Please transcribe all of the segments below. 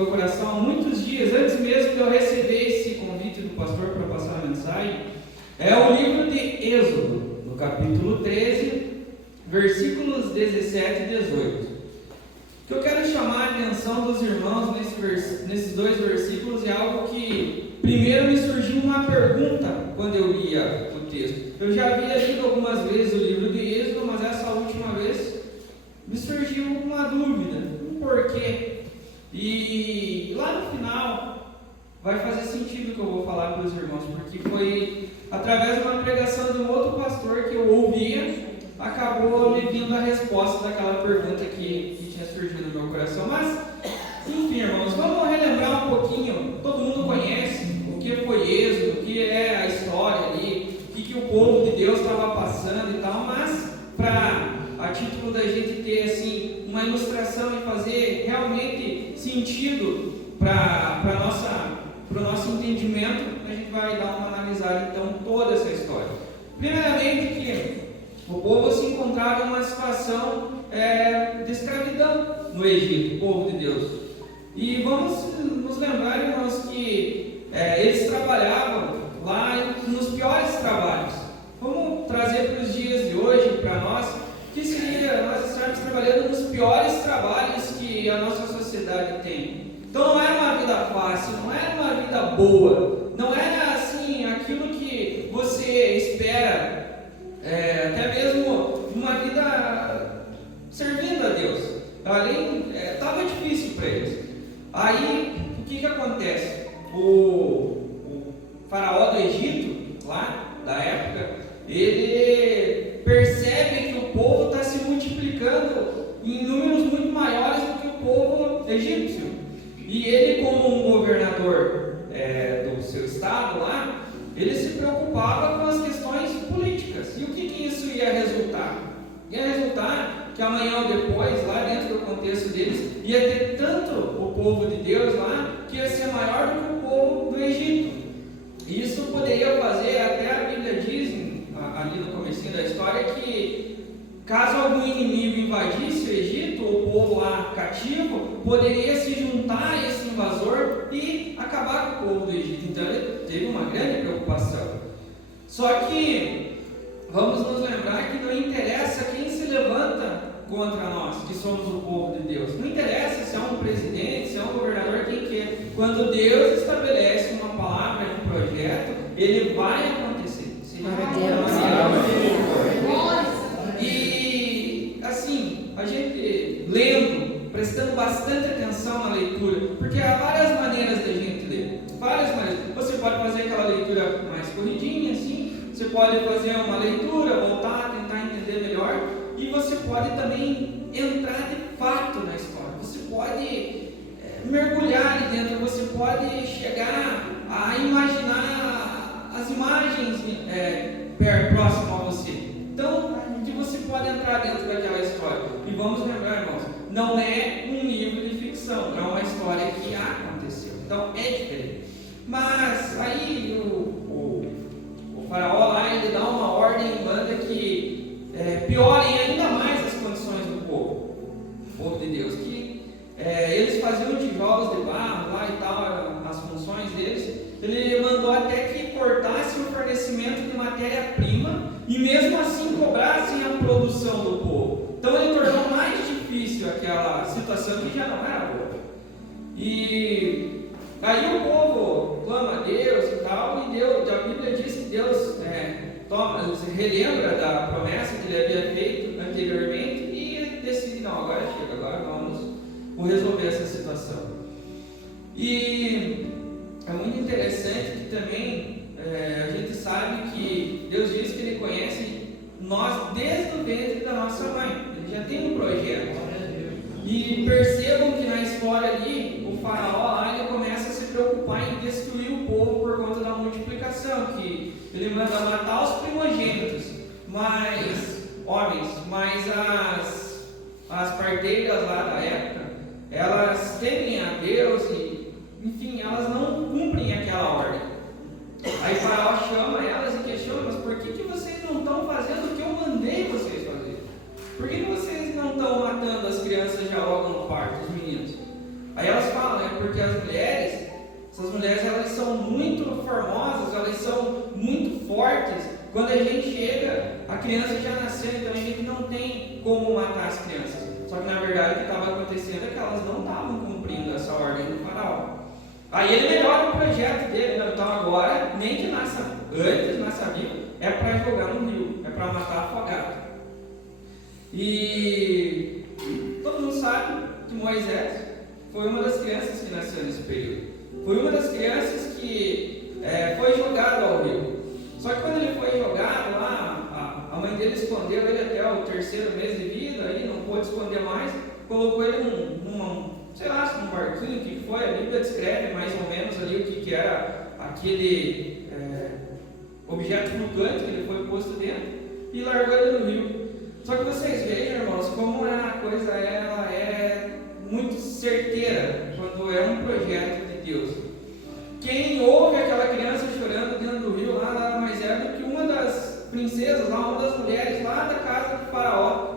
meu coração há muitos dias, antes mesmo de eu receber esse convite do pastor para passar a mensagem, é o livro de Êxodo, no capítulo 13, versículos 17 e 18. Que eu quero chamar a atenção dos irmãos nesses dois versículos é algo que primeiro me surgiu uma pergunta quando eu lia o texto. Eu já havia lido algumas vezes o livro de Êxodo, mas essa última vez me surgiu uma dúvida, um porquê. E lá no final vai fazer sentido o que eu vou falar para os irmãos, porque foi através de uma pregação de um outro pastor que eu ouvia, acabou me vindo a resposta daquela pergunta que tinha surgido no meu coração. Mas, enfim, irmãos, vamos relembrar um pouquinho. Todo mundo conhece o que foi Êxodo, o que é a história ali, o que o povo de Deus estava passando e tal, mas a título da gente ter assim uma ilustração e fazer realmente sentido para o nosso entendimento, a gente vai dar uma analisada então toda essa história. Primeiramente que o povo se encontrava em uma situação de escravidão no Egito, o povo de Deus. E vamos nos lembrar, irmãos, que eles trabalhavam lá nos piores trabalhos. Vamos trazer para os dias de hoje, para nós, que seria nós estarmos trabalhando nos piores trabalhos que a nossa sociedade tem. Então não era uma vida fácil, não era uma vida boa, não era assim aquilo que você espera, até mesmo uma vida servindo a Deus. Além, estava difícil para eles. Aí, o que acontece? O faraó do Egito, lá da época, ele percebe que o povo está se multiplicando em números muito maiores do que o povo egípcio. E ele, como um governador do seu estado lá, ele se preocupava com as questões políticas. E o que isso ia resultar? Ia resultar que amanhã ou depois, lá dentro do contexto deles, ia ter tanto o povo de Deus lá, que ia ser maior do que o povo do Egito. E isso poderia fazer, até a Bíblia diz, ali no comecinho da história, que caso algum inimigo invadisse o Egito, o povo lá cativo, poderia se juntar a esse invasor e acabar com o povo do Egito. Então ele teve uma grande preocupação. Só que vamos nos lembrar que não interessa quem se levanta contra nós, que somos o povo de Deus. Não interessa se é um presidente, se é um governador, quem quer. Quando Deus estabelece uma palavra, um projeto, ele vai acontecer. E assim, a gente lendo, prestando bastante atenção na leitura, porque há várias maneiras da gente ler, várias maneiras. Você pode fazer aquela leitura mais corridinha, assim, você pode fazer uma leitura, voltar, tentar entender melhor, e você pode também entrar de fato na história. Você pode mergulhar ali dentro, você pode chegar a imaginar as imagens próximo a você. Então, que você pode entrar dentro daquela história. E vamos lembrar, irmãos, não é um livro de ficção, é uma história que aconteceu. Então, é diferente. Mas aí o faraó lá, ele dá uma ordem e manda que piorem ainda mais as condições do povo de Deus, que eles faziam tijolos de barro lá e tal, as funções deles. Ele mandou até que cortasse o fornecimento de matéria-prima e mesmo assim cobrassem a produção do povo. Então ele tornou mais difícil aquela situação que já não era boa. E aí o povo clama a Deus e tal, e a Bíblia diz que Deus se relembra da promessa que ele havia feito anteriormente e decide, não, agora chega, agora vamos resolver essa situação. E é muito interessante que também a gente sabe que Deus diz que Ele conhece nós desde o ventre da nossa mãe. Ele já tem um projeto. E percebam que na história ali, o faraó lá, ele começa a se preocupar em destruir o povo por conta da multiplicação, que ele manda matar os primogênitos, mas as parteiras lá da época, elas temem a Deus e, enfim, elas não cumprem aquela ordem. Aí o faraó chama elas e questiona, mas por que vocês não estão fazendo o que eu mandei vocês fazerem? Por que vocês não estão matando as crianças já logo no parto, os meninos? Aí elas falam, porque as mulheres, essas mulheres, elas são muito formosas, elas são muito fortes. Quando a gente chega, a criança já nasceu, então a gente não tem como matar as crianças. Só que na verdade o que estava acontecendo é que elas não estavam cumprindo essa ordem do faraó. Aí ele melhora o projeto dele, né? Então agora, nem que nasça antes, nasça vivo, é para jogar no rio, é para matar afogado. E todo mundo sabe que Moisés foi uma das crianças que nasceu nesse período. Foi uma das crianças que foi jogado ao rio. Só que quando ele foi jogado lá, a mãe dele escondeu ele até o 3º mês de vida, aí não pôde esconder mais, colocou ele sei lá, num barquinho, o que foi, a Bíblia descreve mais ou menos ali o que era aquele objeto flutuante que ele foi posto dentro, e largou ele no rio. Só que vocês vejam, irmãos, como a coisa ela é muito certeira quando é um projeto de Deus. Quem ouve aquela criança chorando dentro do rio lá, nada mais é do que uma das princesas, lá, uma das mulheres lá da casa do faraó.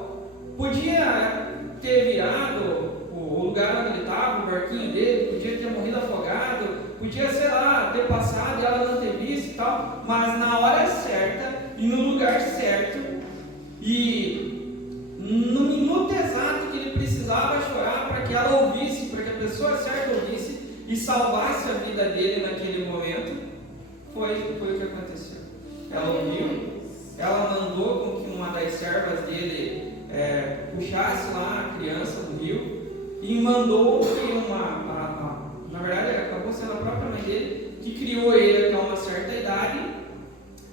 Podia ter virado o lugar onde ele estava, o barquinho dele, podia ter morrido afogado, podia, sei lá, ter passado e ela não ter visto e tal, mas na hora certa e no lugar certo e no minuto exato que ele precisava chorar para que ela ouvisse, para que a pessoa certa ouvisse e salvasse a vida dele naquele momento, foi o que aconteceu. Ela ouviu, ela mandou com que uma das servas dele puxasse lá a criança do rio e mandou que na verdade acabou sendo a própria mãe dele que criou ele até uma certa idade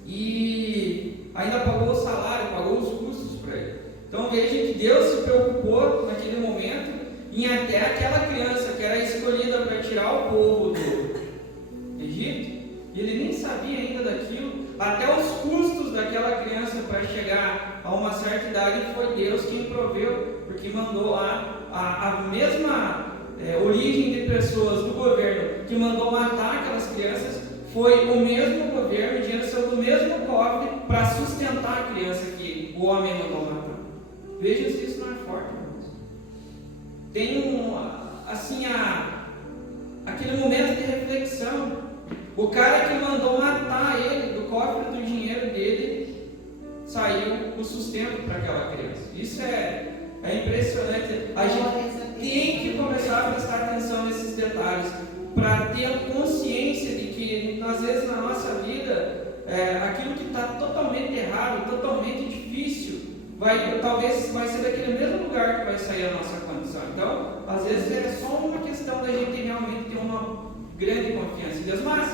e ainda pagou o salário, pagou os custos para ele. Então veja que Deus se preocupou naquele momento em até aquela criança que era escolhida para tirar o povo do Egito, e ele nem sabia ainda daquilo, até os custos daquela criança para chegar a uma certa idade foi Deus quem proveu, porque mandou lá a mesma origem de pessoas do governo que mandou matar aquelas crianças, foi o mesmo governo, o dinheiro saiu do mesmo cofre para sustentar a criança que o homem mandou matar. Veja se isso não é forte, irmãos. Tem aquele momento de reflexão. O cara que mandou matar ele, do cofre do dinheiro dele, saiu o sustento para aquela criança. Isso é impressionante. A gente tem que começar a prestar atenção nesses detalhes, para ter consciência de que, às vezes, na nossa vida, aquilo que está totalmente errado, totalmente difícil, talvez vai ser daquele mesmo lugar que vai sair a nossa condição. Então, às vezes, é só uma questão da gente realmente ter uma grande confiança em Deus. Mas,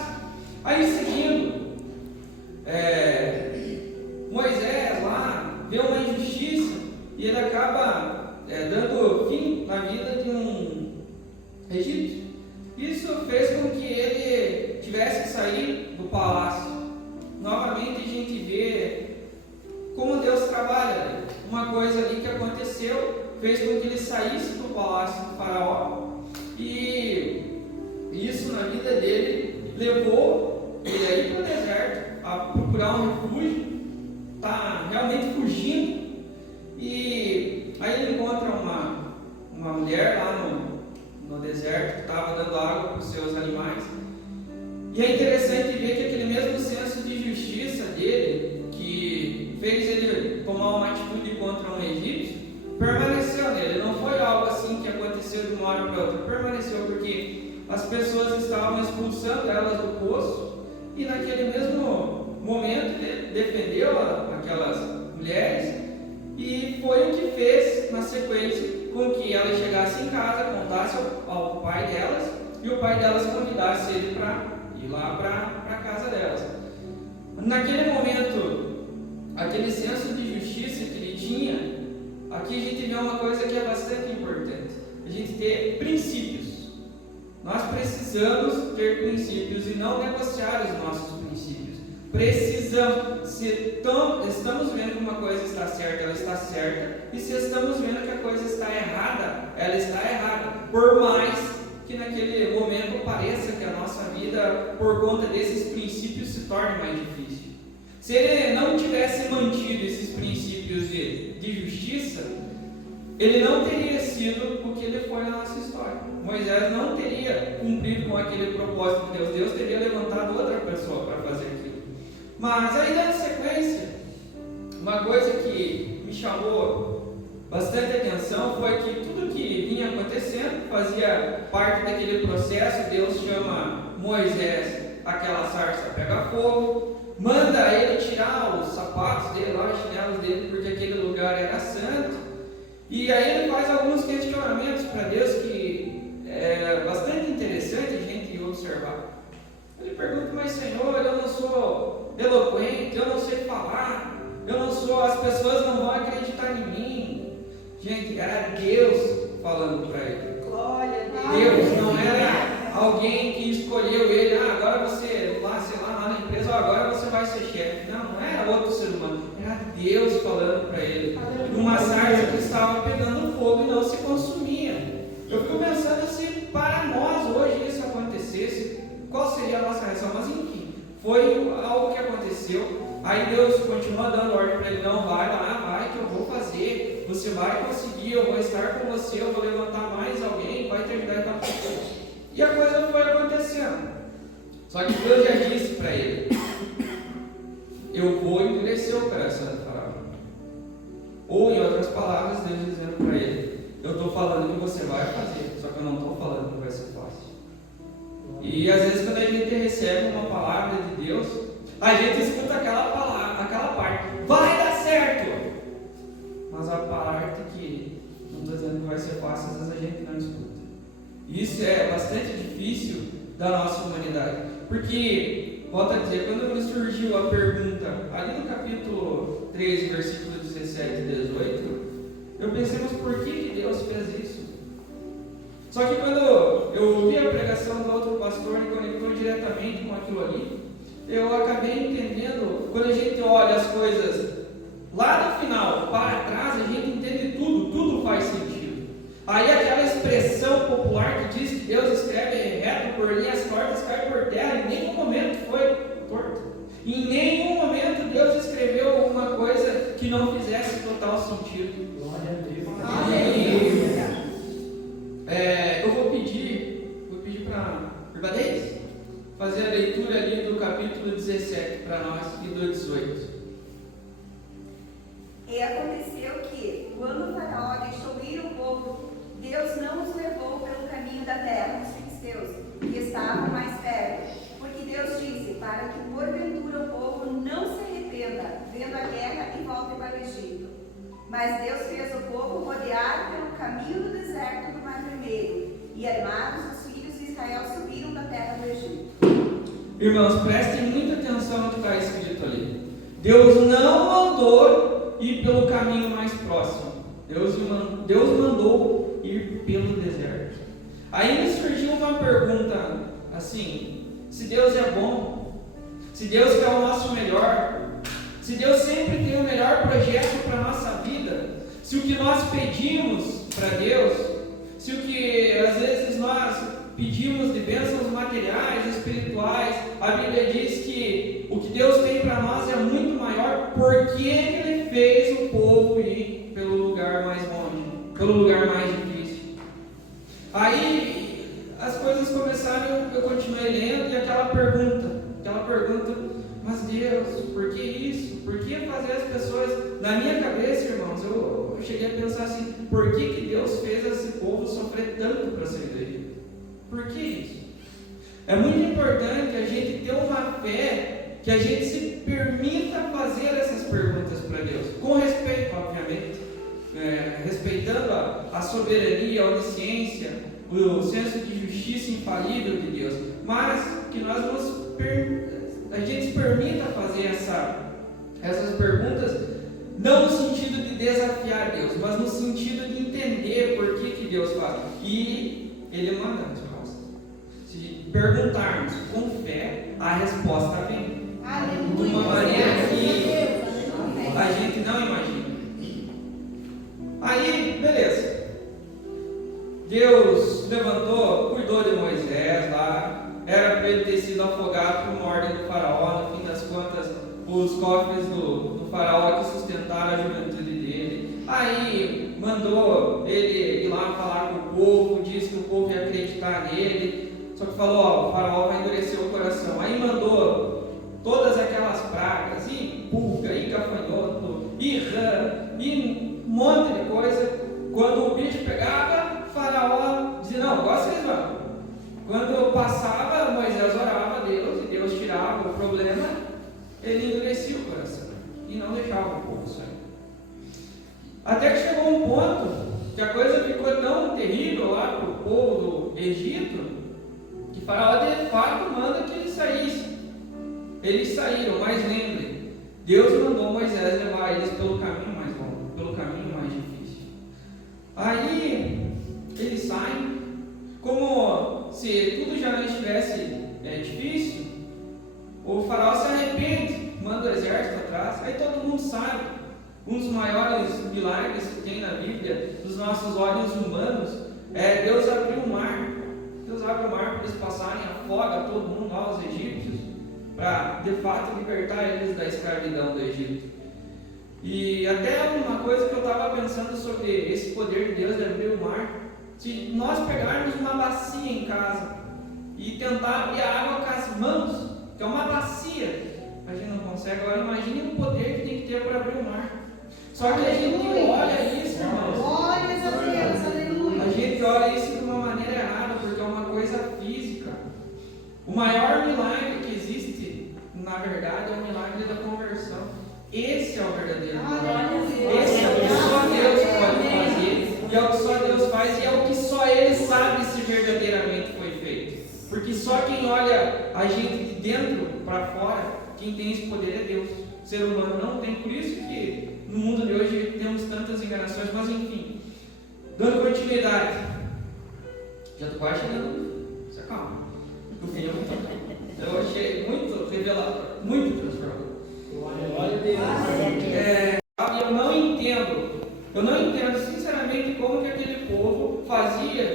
aí seguindo, Moisés lá vê uma injustiça e ele acaba dando fim na vida de um egípcio. Isso fez com que ele tivesse que sair do palácio. Novamente a gente vê como Deus trabalha. Uma coisa ali que aconteceu fez com que ele saísse do palácio do faraó, e isso na vida dele levou ele a ir para o deserto, a procurar um refúgio, está realmente fugindo, e aí ele encontra uma mulher lá no deserto que estava dando água para os seus animais. E é interessante ver que aquele mesmo senso de justiça dele, que fez ele tomar uma atitude contra um egípcio, permaneceu nele. Não foi algo assim que aconteceu de uma hora para outra, permaneceu porque as pessoas estavam expulsando elas do poço, e naquele mesmo momento ele defendeu aquelas mulheres, e foi o que fez na sequência com que elas chegassem em casa, contassem ao pai delas, e o pai delas convidasse ele para ir lá para a casa delas. Naquele momento, aquele senso de justiça que ele tinha, aqui a gente vê uma coisa que é bastante importante: a gente ter princípios. Nós precisamos ter princípios e não negociar os nossos princípios. Precisamos, se estamos vendo que uma coisa está certa, ela está certa, e se estamos vendo que a coisa está errada, ela está errada, por mais que naquele momento pareça que a nossa vida, por conta desses princípios, se torne mais difícil. Se ele não tivesse mantido esses princípios de justiça, ele não teria sido o que ele foi na nossa história. Moisés não teria cumprido com aquele propósito de Deus. Deus teria levantado outra pessoa para fazer aquilo. Mas aí, dando sequência, uma coisa que me chamou bastante atenção foi que tudo que vinha acontecendo fazia parte daquele processo. Deus chama Moisés, aquela sarça pega fogo, manda ele tirar os sapatos dele, lá, os chinelos dele, porque aquele lugar era santo. E aí ele faz alguns questionamentos para Deus que é bastante interessante a gente observar. Ele pergunta: mas Senhor, eu não sou eloquente, eu não sei falar, eu não sou, as pessoas não vão acreditar em mim. Gente, era Deus falando para ele. Glória a Deus. Deus não era alguém que escolheu ele. Agora você, lá, sei lá na empresa, agora você vai ser chefe. Não era outro ser humano. Era Deus falando para ele. Uma sarça que estava pegando fogo e não se consumia. Eu fico pensando, se para nós hoje isso acontecesse, qual seria a nossa reação? Mas enfim, foi algo que aconteceu. Aí Deus continua dando ordem para ele: não, vai lá, vai que eu vou fazer, você vai conseguir, eu vou estar com você, eu vou levantar mais alguém, vai te ajudar e tal. E a coisa foi acontecendo. Só que Deus já disse para ele: eu vou endurecer o coração do faraó. Ou, em outras palavras, Deus dizendo para ele: eu estou falando que você vai fazer, só que eu não estou falando que vai ser fácil. E às vezes, quando a gente recebe uma palavra de Deus, a gente escuta aquela palavra, aquela parte: vai dar certo. Mas a parte que não estou dizendo que vai ser fácil, às vezes a gente não escuta. Isso é bastante difícil da nossa humanidade. Porque, volto a dizer, quando me surgiu a pergunta, ali no capítulo 13, versículo 17 e 18, eu pensei: mas por que Deus fez isso? Só que quando eu ouvi a pregação do outro pastor e conectou diretamente com aquilo ali, eu acabei entendendo. Quando a gente olha as coisas lá no final, para trás, a gente entende tudo faz sentido. Aí aquela expressão popular que diz que Deus escreve reto por linhas tortas, cai por terra, em nenhum momento foi torto. Em nenhum momento Deus escreveu alguma coisa que não fizesse total sentido. Glória a Deus. Eu vou pedir para Irbadeis fazer a leitura ali do capítulo 17 para nós e do 18. E aconteceu que, quando o faraó deixou ir o povo, Deus não os levou pelo caminho da terra dos filisteus, que estavam mais perto, porque Deus disse: para que porventura o povo não se arrependa, vendo a guerra e volte para o Egito. Mas Deus fez o povo rodear pelo caminho do deserto do Mar Vermelho, e armados os filhos de Israel subiram da terra do Egito. Irmãos, prestem muita atenção no que está escrito ali. Deus não mandou ir pelo caminho mais próximo. Deus mandou ir pelo deserto. Aí me surgiu uma pergunta assim: se Deus é bom, se Deus quer o nosso melhor, se Deus sempre tem o melhor projeto para a nossa vida, se o que nós pedimos para Deus, se o que às vezes nós pedimos de bênçãos materiais, espirituais, a Bíblia diz que o que Deus tem para nós é muito maior, por que Ele fez o povo ir pelo lugar mais longe, pelo lugar mais difícil? Aí as coisas começaram, eu continuei lendo, e aquela pergunta, mas Deus, por que isso? Por que fazer as pessoas... Na minha cabeça, irmãos, eu cheguei a pensar assim: por que Deus fez esse povo sofrer tanto para sair do Egito? Por que isso? É muito importante a gente ter uma fé que a gente se permita fazer essas perguntas para Deus, com respeito, obviamente, respeitando a soberania, a onisciência, o senso de justiça infalível de Deus, mas que a gente se permita fazer essas perguntas, não no sentido de desafiar Deus, mas no sentido de entender por que Deus faz. E Ele manda a resposta. Se perguntarmos com fé, a resposta vem. De uma maneira que a gente não imagina. Aí, beleza. Deus levantou, cuidou de Moisés lá. Era para ele ter sido afogado por uma ordem do faraó. No fim das contas, os cofres do faraó que sustentaram a juventude dele. Aí mandou Só que falou, ó, o faraó vai endurecer o coração. Aí mandou todas aquelas pragas, e pulga, e gafanhoto, e rã, e um monte de coisa. Quando o bicho pegava, o faraó dizia, não, agora vocês vão. Quando passava, Moisés orava a Deus, e Deus tirava o problema, ele endurecia o coração, e não deixava o povo sair. Até que chegou um ponto, que a coisa ficou tão terrível lá para o povo do Egito, que Faraó de fato manda que eles saíssem. Eles saíram, mas lembrem, Deus mandou Moisés levar eles pelo caminho mais longo, pelo caminho mais difícil. Aí eles saem, como se tudo já não estivesse difícil, o Faraó se arrepende, manda o exército atrás, aí todo mundo sabe. Um dos maiores milagres que tem na Bíblia, dos nossos olhos humanos, é Deus abrir o mar. Deus abre o mar para eles passarem, afoga todo mundo lá, os egípcios, para de fato libertar eles da escravidão do Egito. E até uma coisa que eu estava pensando sobre esse poder de Deus de abrir o mar, se nós pegarmos uma bacia em casa e tentar abrir a água com as mãos, que é uma bacia, a gente não consegue. Agora imagine o poder que tem que ter para abrir o mar. Só que a gente olha isso, irmãos. Glórias a Deus, aleluia. A gente olha isso de uma maneira errada, porque é uma coisa física. O maior milagre que existe, na verdade, é o milagre da conversão. Esse é o verdadeiro milagre. Esse é o que só Deus pode fazer, e é o que só Deus faz, e é o que só Ele sabe se verdadeiramente foi feito. Porque só quem olha a gente de dentro para fora, quem tem esse poder é Deus. O ser humano não tem, por isso que no mundo de hoje temos tantas enganações, mas enfim, dando continuidade, já estou quase chegando, se acalma, no fim eu achei muito revelador, muito transformador. Glória a Deus. Eu não entendo sinceramente como que aquele povo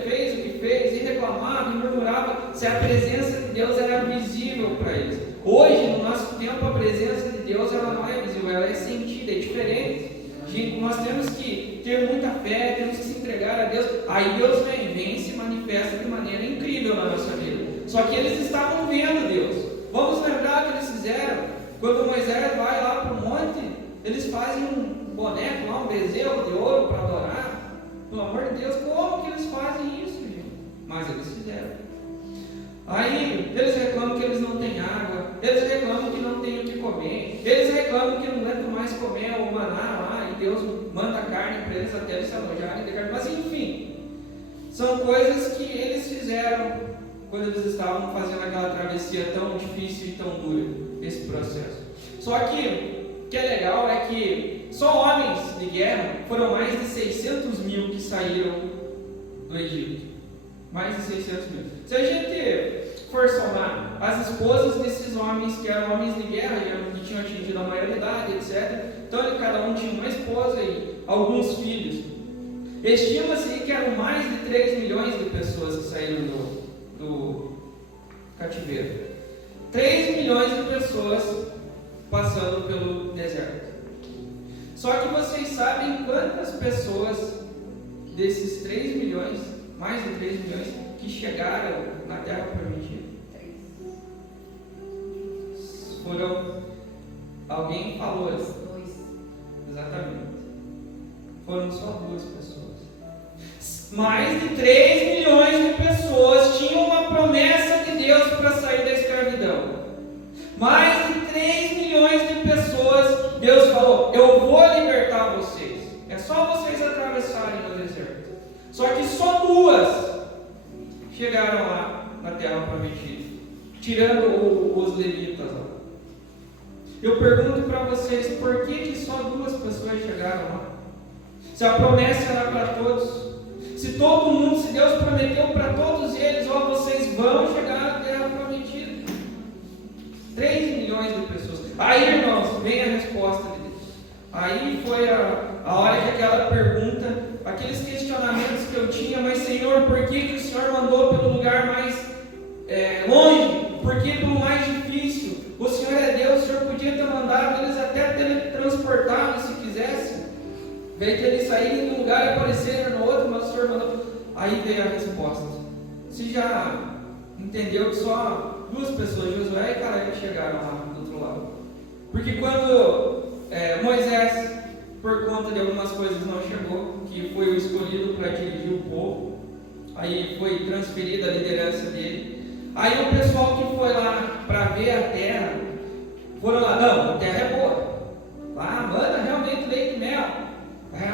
fez o que fez, e reclamava e murmurava, se a presença de Deus era visível para eles. Hoje, no nosso tempo, a presença de Deus ela não é visível, ela é sentida, é diferente. Nós temos que ter muita fé, temos que se entregar a Deus. Aí Deus vem e se manifesta de maneira incrível na nossa vida. Só que eles estavam vendo Deus. Vamos lembrar o que eles fizeram. Quando Moisés vai lá para o monte, eles fazem um boneco lá, um bezerro de ouro para adorar. Pelo amor de Deus, como que eles fazem isso, gente? Mas eles fizeram. Aí eles reclamam que eles não têm água, eles reclamam que não têm o que comer, eles reclamam que não aguentam mais comer o maná lá, e Deus manda carne para eles até eles se alojarem de carne. Mas enfim, são coisas que eles fizeram quando eles estavam fazendo aquela travessia tão difícil e tão dura, esse processo. Só que o que é legal é que só homens de guerra foram mais de 600 mil que saíram do Egito. Mais de 600 mil. Se a gente for somar as esposas desses homens, que eram homens de guerra, que tinham atingido a maioridade, etc., então cada um tinha uma esposa e alguns filhos. Estima-se que eram mais de 3 milhões de pessoas que saíram do cativeiro. 3 milhões de pessoas passando pelo deserto. Só que vocês sabem quantas pessoas desses 3 milhões, mais de 3 milhões, que chegaram na Terra Prometida? Alguém falou assim. 2. Exatamente. Foram só 2 pessoas. Mais de 3 milhões de pessoas tinham uma promessa de Deus para sair da escravidão. Mais de 3 milhões de pessoas, Deus falou, eu vou libertar vocês. É só vocês atravessarem o deserto. Só que só 2 chegaram lá na Terra Prometida, tirando os levitas lá. Eu pergunto para vocês, por que só 2 pessoas chegaram lá? Se a promessa era para todos, se todo mundo, se Deus prometeu para todos eles, ó, vocês vão chegar na Terra Prometida. 3 milhões de pessoas. Aí, irmãos, vem a resposta de Deus. Aí foi a hora que aquela pergunta, aqueles questionamentos que eu tinha, mas Senhor, por que o Senhor mandou pelo lugar mais longe? Por que pelo mais difícil? O Senhor é Deus, o Senhor podia ter mandado eles até teletransportados se quisesse. Veio que eles saírem de um lugar e aparecerem no outro, mas o Senhor mandou. Aí veio a resposta. Se já entendeu que só 2 pessoas, Josué e Caleb, chegaram lá do outro lado. Porque quando Moisés, por conta de algumas coisas, não chegou, que foi o escolhido para dirigir o povo, aí foi transferida a liderança dele. Aí o pessoal que foi lá para ver a terra, foram lá, não, a terra é boa, lá manda realmente leite e mel,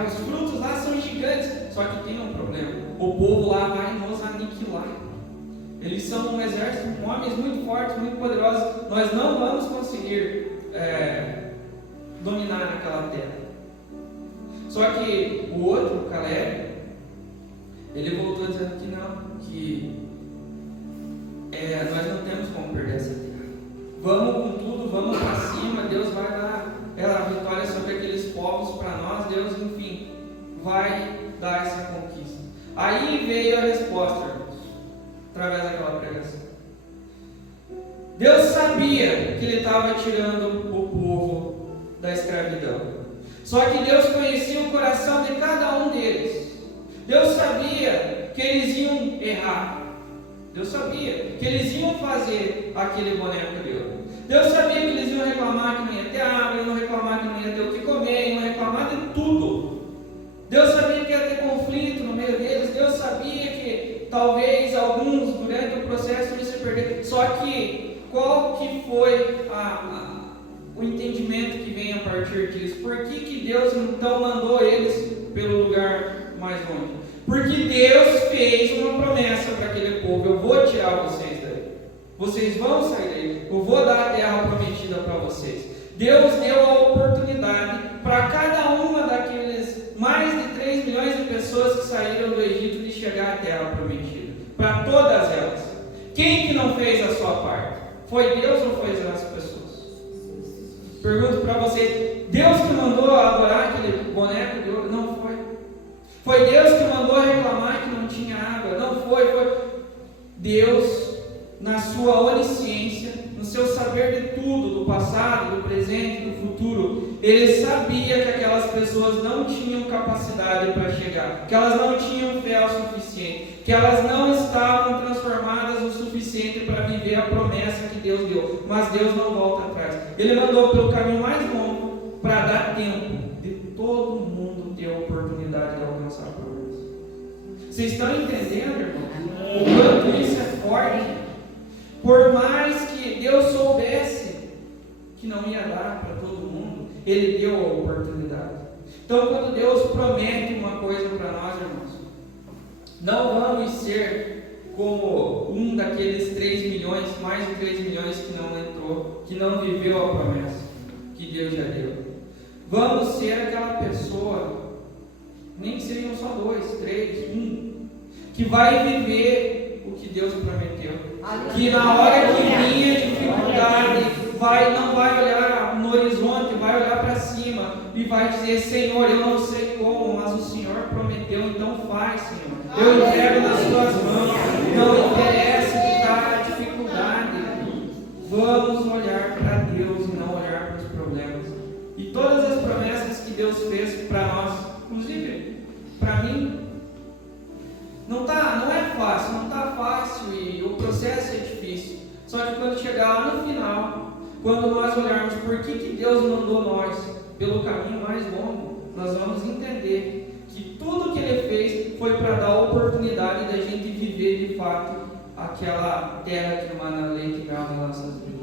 os frutos lá são gigantes, só que tem um problema, o povo lá vai nos aniquilar. Eles são um exército, homens muito fortes, muito poderosos, nós não vamos conseguir dominar aquela terra. Só que o outro, o Caleb, ele voltou dizendo que não, que nós não temos como perder essa terra. Vamos com tudo, vamos para cima, Deus vai dar a vitória sobre aqueles povos para nós, Deus, enfim, vai dar essa conquista. Aí veio a resposta, irmãos, através daquela pregação. Deus sabia que Ele estava tirando o povo da escravidão. Só que Deus conhecia o coração de cada um deles. Deus sabia que eles iam errar. Deus sabia que eles iam fazer aquele boneco de ouro. Deus sabia que eles iam reclamar que não ia ter água, iam reclamar que não ia ter o que comer, iam reclamar de tudo. Deus sabia que ia ter conflito no meio deles. Deus sabia que talvez alguns durante o processo iam se perder. Só que qual que foi o entendimento que vem a partir disso? Por que Deus então mandou eles pelo lugar mais longe? Porque Deus fez uma promessa para aquele povo: eu vou tirar vocês daí, vocês vão sair daí, eu vou dar a terra prometida para vocês. Deus deu a oportunidade para cada uma daqueles mais de 3 milhões de pessoas que saíram do Egito de chegar à terra prometida, para todas elas. Quem que não fez a sua parte? Foi Deus ou foi as pessoas? Pergunto para você: Deus que mandou adorar aquele boneco de ouro? Não foi. Foi Deus que mandou reclamar que não tinha água? Não foi. Foi Deus, na sua onisciência, no seu saber de tudo, do passado, do presente, do futuro. Ele sabia que aquelas pessoas não tinham capacidade para chegar, que elas não tinham fé o suficiente, que elas não estavam transformadas o suficiente para viver a promessa que Deus deu. Mas Deus não volta atrás. Ele mandou pelo caminho mais longo para dar tempo de todo mundo ter a oportunidade de alcançar a promessa. Vocês estão entendendo, irmão? O quanto isso é forte? Por mais que Deus soubesse que não ia dar para todo mundo, Ele deu a oportunidade. Então, quando Deus promete uma coisa para nós, irmãos, não vamos ser como um daqueles 3 milhões, mais de 3 milhões que não entrou, que não viveu a promessa que Deus já deu. Vamos ser aquela pessoa, nem que sejam só 2, 3, 1, que vai viver o que Deus prometeu. Que na hora que vinha dificuldade, não vai olhar no horizonte, vai olhar para cima e vai dizer: Senhor, eu não sei como, mas o Senhor prometeu, então faz, Senhor. Eu entrego nas tuas mãos, não interessa que está a dificuldade. Vamos olhar para Deus e não olhar para os problemas. E todas as promessas que Deus fez para nós, inclusive para mim, não é fácil, não está fácil e o processo é difícil. Só que quando chegar lá no final, quando nós olharmos por que Deus mandou nós pelo caminho mais longo, nós vamos entender que tudo que Ele fez foi para dar a oportunidade da gente viver de fato aquela terra que emana leite e mel nas nossas vidas.